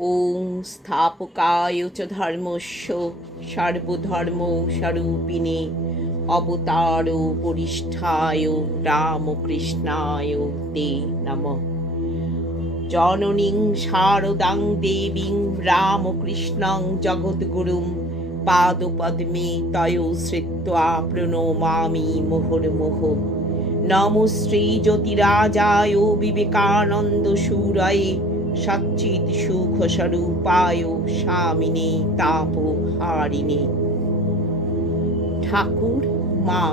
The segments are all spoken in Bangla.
ওং স্থাপকায় চ ধর্মস্য সর্বধর্ম স্বরূপিণে অবতার বরিষ্ঠায় রামকৃষ্ণায় তে নমঃ। জননীং শারদাং দেবীং রামকৃষ্ণং জগদ্গুরুং পাদপদ্মে তয়ো শ্রিত্বা প্রণমামি মুহুর্মুহুঃ। নমো শ্রী জ্যোতিরাজায় বিবেকানন্দ সুরায়ে সচ্চিৎ সুখ স্বরূপায় স্বামিনে তাপহারিণে। ঠাকুর, মা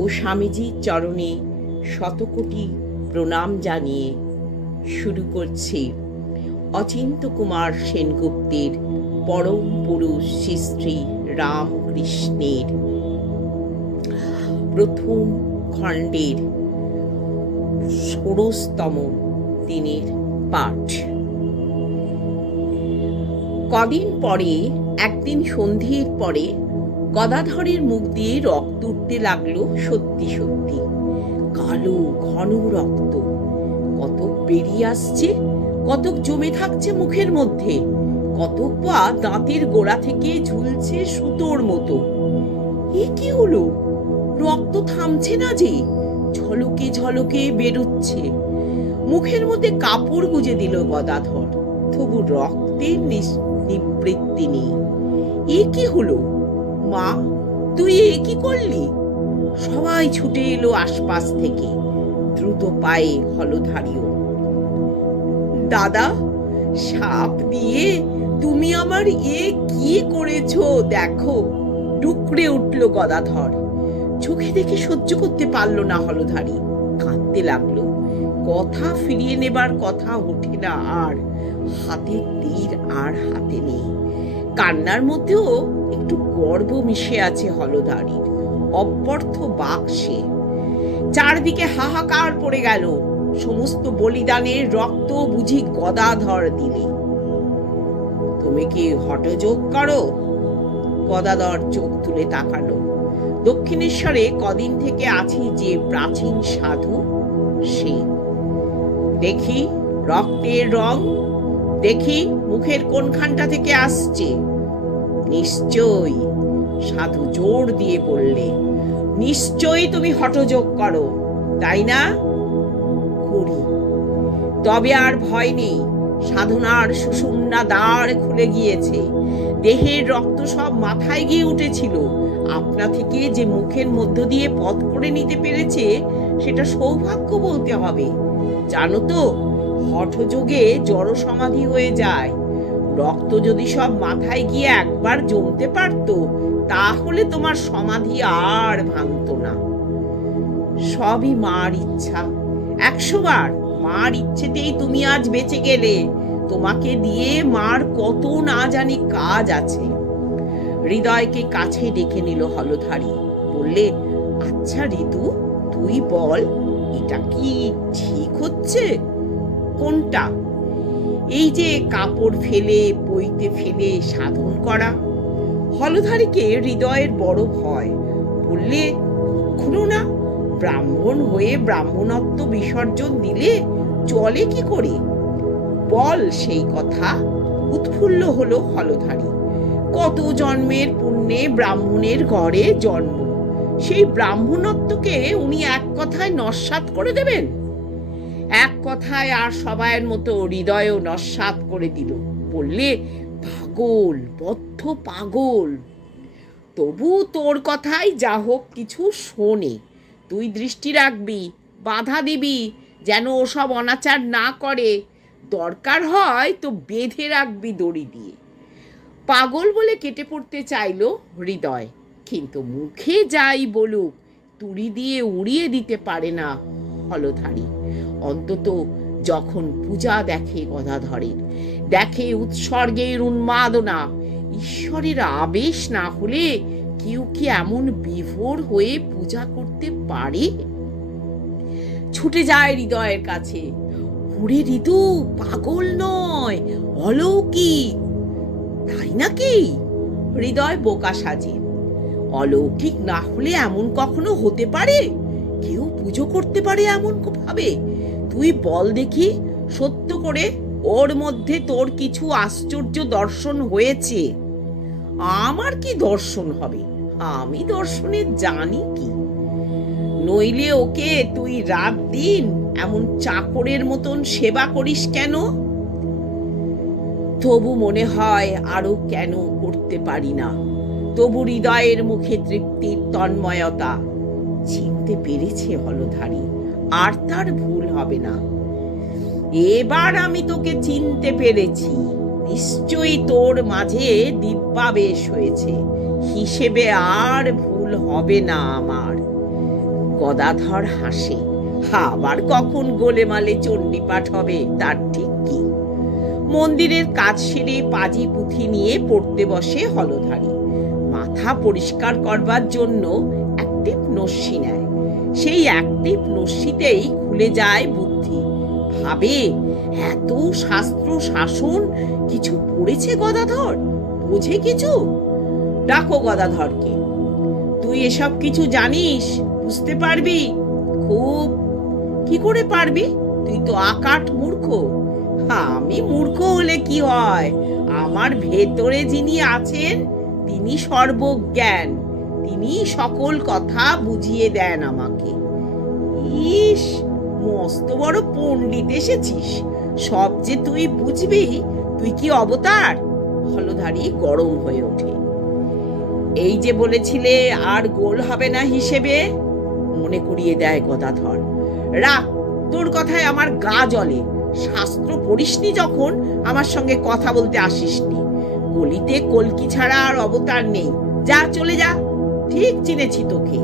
ও স্বামীজির চরণে শতকোটি প্রণাম জানিয়ে শুরু করছি অচিন্ত্য কুমার সেনগুপ্তের পরম পুরুষ শ্রী শ্রী রামকৃষ্ণের প্রথম খণ্ডের ১৬তম দিনের পাঠ। কদিন পরে একদিন সন্ধ্যের পরে গদাধরের মুখ দিয়ে রক্ত উঠতে লাগলো। সত্যি সত্যি কালো ঘন রক্ত, কতক বেরিয়ে আসছে, কতক জমে থাকছে মুখের মধ্যে, কতক বা দাঁতের গোড়া থেকে ঝুলছে সুতোর মতো। এ কি হলো? রক্ত থামছে না যে, ঝলকে ঝলকে বেরোচ্ছে। মুখের মধ্যে কাপড় গুজে দিল গদাধর, তবু রক্তের নিবৃত্তি নেই। এ কি হলো? মা, তুই এ কি করলি? সবাই ছুটে এলো আশপাশ থেকে, দ্রুত পায়ে হলধারীও। দাদা, সাপ দিয়ে তুমি আমার এ কি করেছো দেখো, ডুকরে উঠল গদাধর। চোখে দেখে সহ্য করতে পারলো না হলধারী, কাঁদতে লাগলো। কথা ফিরিয়ে নেবার কথা ওঠে না আর, হাতের তীর আর হাতে নেই। কান্নার মধ্যেও একটু গর্ব মিশে আছে হলধারীর, অব্যর্থ বাক্সে। চারদিকে হাহাকার পড়ে গেল। সমস্ত বলিদানের রক্ত বুঝি গদাধর দিলে। তুমি কি হঠযোগ করো? গদাধর চোখ তুলে তাকালো। দক্ষিণেশ্বরে কদিন থেকে আছি যে প্রাচীন সাধু, সে। দেখি রক্তের রং, দেখি মুখের কোনখানটা থেকে আসছে। নিশ্চয়ই, সাধু জোর দিয়ে বললে, নিশ্চয়ই তুমি হঠযোগ করো, তাই না? করি। তবে আর ভয় নেই, সাধনার সুষুম্না দ্বার খুলে গিয়েছে। দেহের রক্ত সব মাথায় গিয়ে উঠেছিল। আপনা থেকে যে মুখের মধ্য দিয়ে পথ করে নিতে পেরেছে, সেটা সৌভাগ্য বলতে হবে। জানো তো, হঠযোগে জড় সমাধি হয়ে যায়। রক্ত যদি সব মাথায় গিয়ে একবার জমতে পারতো, তাহলে তোমার সমাধি আর ভাঙতো না। সবই মার ইচ্ছা। ১০০ বার মার ইচ্ছেতেই তুমি আজ বেঁচে গেলে। তোমাকে দিয়ে মার কত না জানি কাজ আছে। হৃদয়কে কাছে ডেকে নিল হলধারী, বললে, আচ্ছা ঋতু, তুই বল, এটা কি ঠিক হচ্ছে? কোনটা? এই যে কাপড় ফেলে বইতে ফেলে সাধন করা। হলধারীকে হৃদয়ের বড় ভয়। বললে, কখনো না। ব্রাহ্মণ হয়ে ব্রাহ্মণত্ব বিসর্জন দিলে চলে কি করে? বল সেই কথা। উৎফুল্ল হলো হলধারী। কত জন্মের পুণ্যে ব্রাহ্মণের ঘরে জন্ম, সেই ব্রাহ্মণত্বকে উনি এক কথায় নস্যাৎ করে দেবেন? এক কথায় আর সবাইয়ের মতো হৃদয়ও নস্যাৎ করে দিল। বললে, পাগল, বদ্ধ পাগল। তবু তোর কথাই যা হোক কিছু শোনে। তুই দৃষ্টি রাখবি, বাধা দিবি, যেন ওসব অনাচার না করে। দরকার হয় তো বেঁধে রাখবি দড়ি দিয়ে। পাগল বলে কেটে পড়তে চাইল হৃদয়, কিন্তু মুখে যাই বলুক, তুড়ি দিয়ে উড়িয়ে দিতে পারে না হলধারী। অন্তত যখন পূজা দেখে গদাধরের, দেখে উৎসর্গের উন্মাদনা, ঈশ্বরের আবেশ না হলে কেউ কি এমন বিভোর হয়ে পূজা করতে পারে? ছুটে যায় হৃদয়ের কাছে। ওরে ঋতু, পাগল নয়, অলৌকিক। তাই নাকি? হৃদয় বোকা সাজে। অলৌকিক না হলে এমন কখনো হতে পারে? কেউ পুজো করতে পারে এমন ভাবে? তুই বল দেখি, সত্য করে ওর মধ্যে তোর কিছু আশ্চর্য দর্শন হয়েছে। আমার কি দর্শন হবে? আমি দর্শনে জানি কি? নইলে ওকে তুই রাত দিন এমন চাকরের মতন সেবা করিস কেন? তবু মনে হয় আরো কেন করতে পারি না। তবু হৃদয়ের মুখে তৃপ্তির তন্ময়তা। চিনতে পেরেছে হলধারী, আর তার ভুল হবে না। এবার আমি তোকে চিনতে পেরেছি। নিশ্চয়ই তোর মাঝে দিব্যাবেশ হয়েছে। হিসেবে আর ভুল হবে না আমার। গদাধর হাসে। আবার কখন গোলেমালে চণ্ডীপাঠ হবে তার ঠিক কি? মন্দিরের কাজ সেরে পাজি পুঁথি নিয়ে পড়তে বসে হলধারী। মাথা পরিষ্কার করবার জন্য অ্যাক্টিভ নস্যি নেয়। সেই অ্যাক্টিভ নস্যিতেই খুলে যায় বুদ্ধি। ভাবে, এত শাস্ত্র শাসন কিছু পড়েছে গদাধর, বোঝে কিছু? ডাকো গদাধরকে। তুই এসব কিছু জানিস, বুঝতে পারবি? খুব। কি করে পারবি? তুই তো আকাট মূর্খ। আমি মূর্খ হলে কি হয়? আমার ভেতরে যিনি আছেন তিনি সর্বজ্ঞান। তিনি সকল কথা বুঝিয়ে দেন আমাকে। ইস, মস্ত বড় পণ্ডিত এসেছিস। সব যে তুই বুঝবি, তুই কি অবতার? হলধারী গরম হয়ে ওঠে। এই যে বলেছিলে আর গোল হবে না হিসেবে, মনে করিয়ে দেয় গদাধর। রাখ, তোর কথায় আমার গা জ্বলে। শাস্ত্র পড়িসনি যখন আমার সঙ্গে কথা বলতে আসিসনি। কলিতে কলকি ছাড়া আর অবতার নেই। যা, চলে যা। ঠিক চিনেছি তোকে,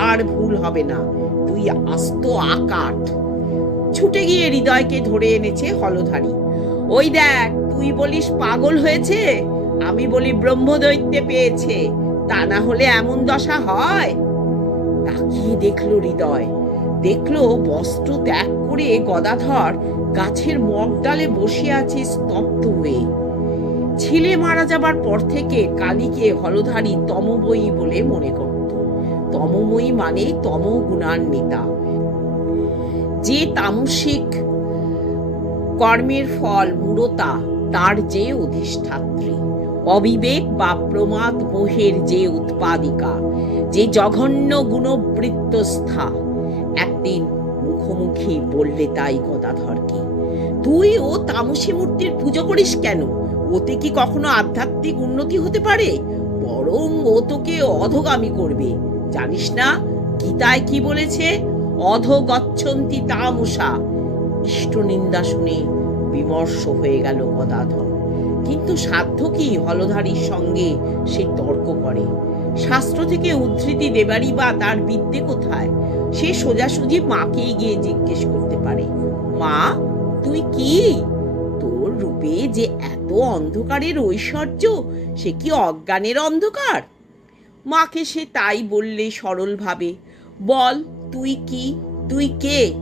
আর ভুল হবে না। তুই আস্ত আকাট। ছুটে গিয়ে হৃদয়কে ধরে এনেছে হলধারী। ওই দেখ, তুই বলিস পাগল হয়েছে, আমি বলি ব্রহ্মদৈত্যে পেয়েছে। তা না হলে এমন দশা হয়? তাকিয়ে দেখলো হৃদয়। দেখলো বস্ত্র ত্যাগ করে গদাধর গাছের মগডালে বসে আছে স্তব্ধ হয়ে। ছেলে মারা যাবার পর থেকে কালীকে হলধারী তমোময়ী বলে মনে করত। তমোময়ী মানে তমোগুণান্বিতা। যে তামসিক কর্মের ফল মূঢ়তা, তার যে অধিষ্ঠাত্রী। অবিবেক বা প্রমাদ মোহের যে উৎপাদিকা, যে জঘন্য গুণবৃত্তস্থা। একদিন মুখোমুখি বললে তাই গদাধরকে, তুই ও তামসী মূর্তির পুজো করিস কেন? ওতে কি কখনো আধ্যাত্মিক উন্নতি হতে পারে? বরং ও তোকে অধগামী করবে। জানিস না গীতায় কি বলেছে? অধগচ্ছন্তি তামসা। ইষ্ট নিন্দা শুনে বিমর্ষ হয়ে গেল গদাধর। কিন্তু সাধ্য কি হলধারীর সঙ্গে সে তর্ক করে? শাস্ত্র থেকে উদ্ধৃতি দেবারই বা তার বিদ্যে কোথায়? সে সোজাসুজি মাকেই গিয়ে জিজ্ঞেস করতে পারে, মা, তুই কি? তোর রূপে যে এত অন্ধকারের ঐশ্বর্য, সে কি অজ্ঞানের অন্ধকার? মাকে সে তাই বললে সরল ভাবে, বল তুই কি, তুই কে?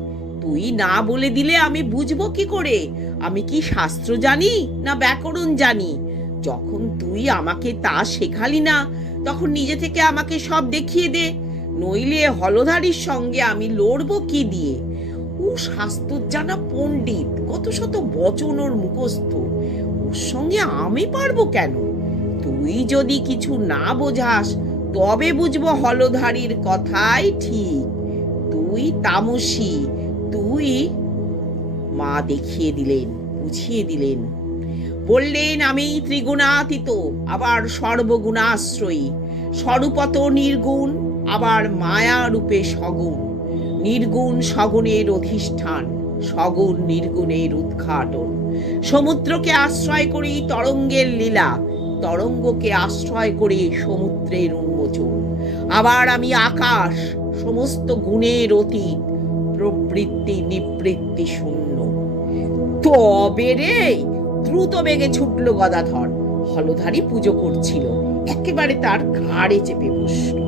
তুই না বলে দিলে আমি বুঝবো কি করে? আমি কি শাস্ত্র জানি না ব্যাকরণ জানি? যখন তুই আমাকে তা শেখালি না, তখন নিজে থেকে আমাকে সব দেখিয়ে দে। নইলে হলধারীর সঙ্গে আমি লড়বো কি দিয়ে? ও শাস্ত্র জানা পণ্ডিত, কত শত বচন ওর মুখস্থ। ওর সঙ্গে আমি পারবো কেন? তুই যদি কিছু না বোঝাস, তবে বুঝবো হলধারীর কথাই ঠিক। তুই তামসী, তুই। মা দেখিয়ে দিলেন, বুঝিয়ে দিলেন। বললেন, আমি ত্রিগুণাতীত, আবার সর্বগুণাশ্রয়ী। স্বরূপত নির্গুণ, আবার মায়া রূপে সগুণ। নির্গুণ সগুণের অধিষ্ঠান, সগুণ নির্গুণের উদ্ঘাটন। সমুদ্রকে আশ্রয় করি তরঙ্গের লীলা, তরঙ্গকে আশ্রয় করে সমুদ্রের উন্মোচন। আবার আমি আকাশ, সমস্ত গুণের অতীত, প্রবৃত্তি নিবৃত্তি শূন্য। তবে রে! দ্রুত বেগে ছুটল গদাধর। হলধারী পুজো করছিল, একেবারে তার ঘাড়ে চেপে বসল।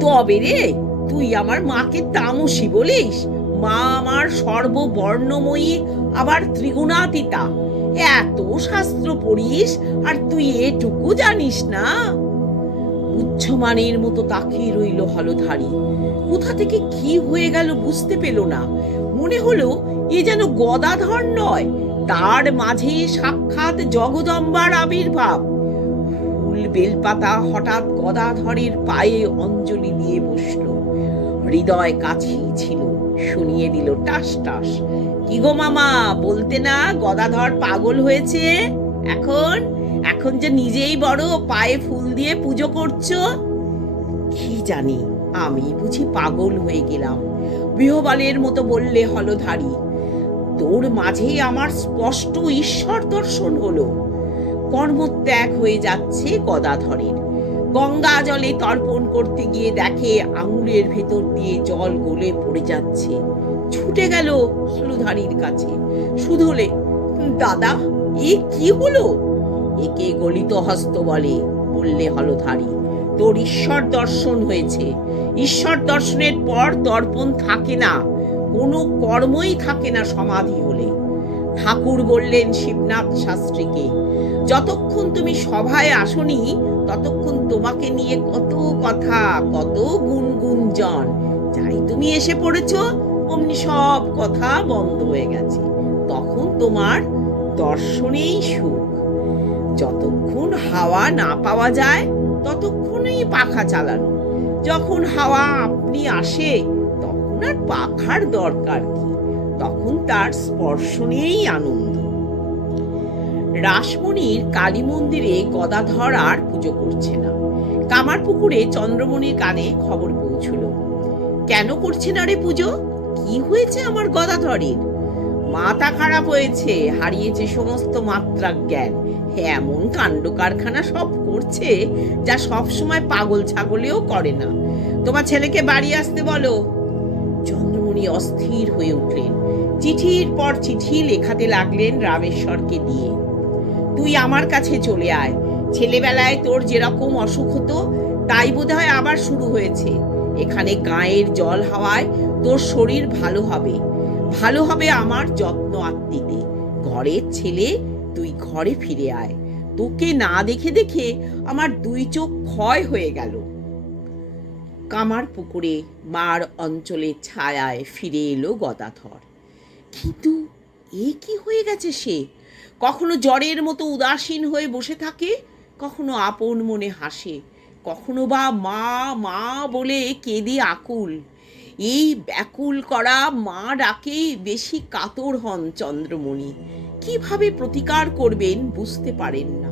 তবে রে, তুই আমার মাকে তামসী বলিস? মা আমার সর্ববর্ণময়ী, আবার ত্রিগুণাতীতা। এত শাস্ত্র পড়িস, আর তুই এটুকু জানিস না? উচ্ছমানের মতো তাকিয়ে রইল হলধারী। কোথা থেকে কি হয়ে গেল বুঝতে পেল না। মনে হলো এ যেন গদাধর নয়, তার মাঝে সাক্ষাৎ জগদম্বার আবির্ভাব। ফুল বেলপাতা হঠাৎ গদাধরের পায়ে অঞ্জলি দিয়ে বসল। হৃদয় কাছেই ছিল, শুনিয়ে দিল টাস টাস। কি গো মামা, বলতে না গদাধর পাগল হয়েছে? এখন এখন যে নিজেই বড় পায়ে ফুল দিয়ে পুজো করছো। কি জানি, আমি বুঝি পাগল হয়ে গেলাম। বিহবলের মতো বললে হলধারী, তোর মাঝে আমার স্পষ্ট ঈশ্বর দর্শন হলো। কর্মত্যাগ হয়ে যাচ্ছে গদাধরের। গঙ্গা জলে তর্পণ করতে গিয়ে দেখে আঙুলের ভেতর দিয়ে জল গলে পড়ে যাচ্ছে। ছুটে গেল হলধারীর কাছে, শুধলে, দাদা এ কি হলো? একে গলিত হস্ত বললে হলধারী, তোর ঈশ্বর দর্শন হয়েছে। ঈশ্বর দর্শনের পর দর্পণ থাকে না, কোনো কর্মই থাকে না সমাধি হলে। ঠাকুর বললেন শিবনাথ শাস্ত্রীকে, যতক্ষণ তুমি সভায় আসনি ততক্ষণ তোমাকে নিয়ে কত কথা, কত গুনগুঞ্জন। যাই তুমি এসে পড়েছ অমনি সব কথা বন্ধ হয়ে গেছে। তখন তোমার দর্শনেই সুখ। যতক্ষণ হাওয়া না পাওয়া যায় ততক্ষণই পাখা চালানো। যখন হাওয়া আপনি আসে তখন আর পাখার দরকার কি? তখন তার স্পর্শ নিয়েই আনন্দ। রাসমণির কালী মন্দিরে গদাধর আর পুজো করছে না। কামারপুকুরে চন্দ্রমণির কানে খবর পৌঁছল। কেন করছে না রে পুজো? কি হয়েছে আমার গদাধরের? মাথা খারাপ হয়েছে, হারিয়েছে সমস্ত মাত্রা জ্ঞান। এমন কাণ্ড কারখানা সব করছে যা সব সময় পাগল ছাগলেও করে না। তোমার ছেলেকে বাড়ি আসতে বলো। চন্দ্রমণি অস্থির হয়ে উঠলেন। চিঠির পর চিঠি লেখাতে লাগলেন রামেশ্বরকে দিয়ে। তুই আমার কাছে চলে আয়। ছেলেবেলায় তোর যেরকম অসুখ হতো তাই বোধহয় আবার শুরু হয়েছে। এখানে গায়ের জল হাওয়ায় তোর শরীর ভালো হবে। ভালো হবে আমার যত্ন আত্মিতে। ঘরের ছেলে, তুই ঘরে ফিরে আয়। তোকে না দেখে দেখে আমার দুই চোখ ক্ষয় হয়ে গেল। কামারপুকুরে মার অঞ্চলের ছায়ায় ফিরে এলো গদাধর। কিন্তু এ কি হয়ে গেছে সে? কখনো জ্বরের মতো উদাসীন হয়ে বসে থাকে, কখনো আপন মনে হাসে, কখনো বা মা মা বলে কেঁদে আকুল। এই ব্যাকুল করা মা ডাকেই বেশি কাতর হন চন্দ্রমণি। কিভাবে প্রতিকার করবেন বুঝতে পারেন না।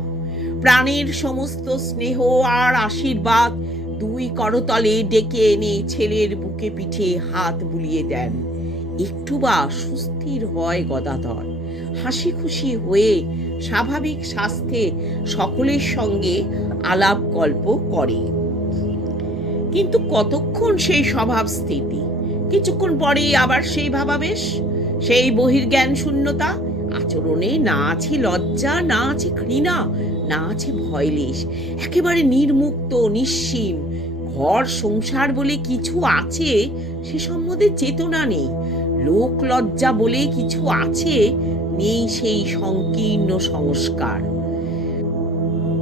প্রাণের সমস্ত স্নেহ আর আশীর্বাদ দুই করতলে ডেকে এনে ছেলের বুকে পিঠে হাত বুলিয়ে দেন। একটু বা সুস্থির হয় গদাধর। হাসি খুশি হয়ে স্বাভাবিক স্বাস্থ্যে সকলের সঙ্গে আলাপ গল্প করে। কিন্তু কতক্ষণ সেই স্বভাব স্থিতি? কিছুক্ষণ পরেই আবার সেই ভাবাবেশ, সেই বহির্জ্ঞান শূন্যতা। আচরণে না আছে লজ্জা, না আছে ঘৃণা, না আছে ভয়লেশ। একেবারে নির্মুক্ত, নিশ্চিম। ঘর সংসার বলে কিছু আছে সে সম্বন্ধে চেতনা নেই। লোক লজ্জা বলে কিছু আছে, নেই সেই সংকীর্ণ সংস্কার।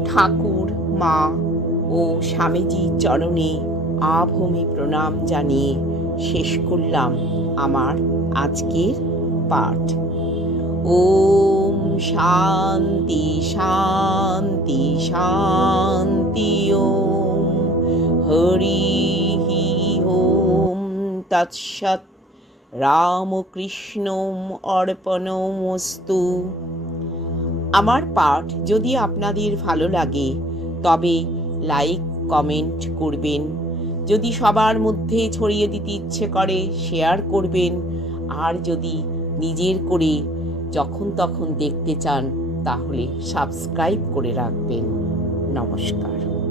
ঠাকুর, মা ও স্বামীজির চরণে আভূমি প্রণাম জানিয়ে শেষ করলাম আমার আজকের পাঠ। ওম শান্তি শান্তি শান্তি। ওম হরি ওম তৎসৎ। রামকৃষ্ণম অর্পণমস্তু। আমার পাঠ যদি আপনাদের ভালো লাগে তবে লাইক কমেন্ট করবেন। যদি সবার মধ্যে ছড়িয়ে দিতে ইচ্ছে করে শেয়ার করবেন। আর যদি নিজের করে যখন তখন দেখতে চান তাহলে সাবস্ক্রাইব করে রাখবেন। নমস্কার।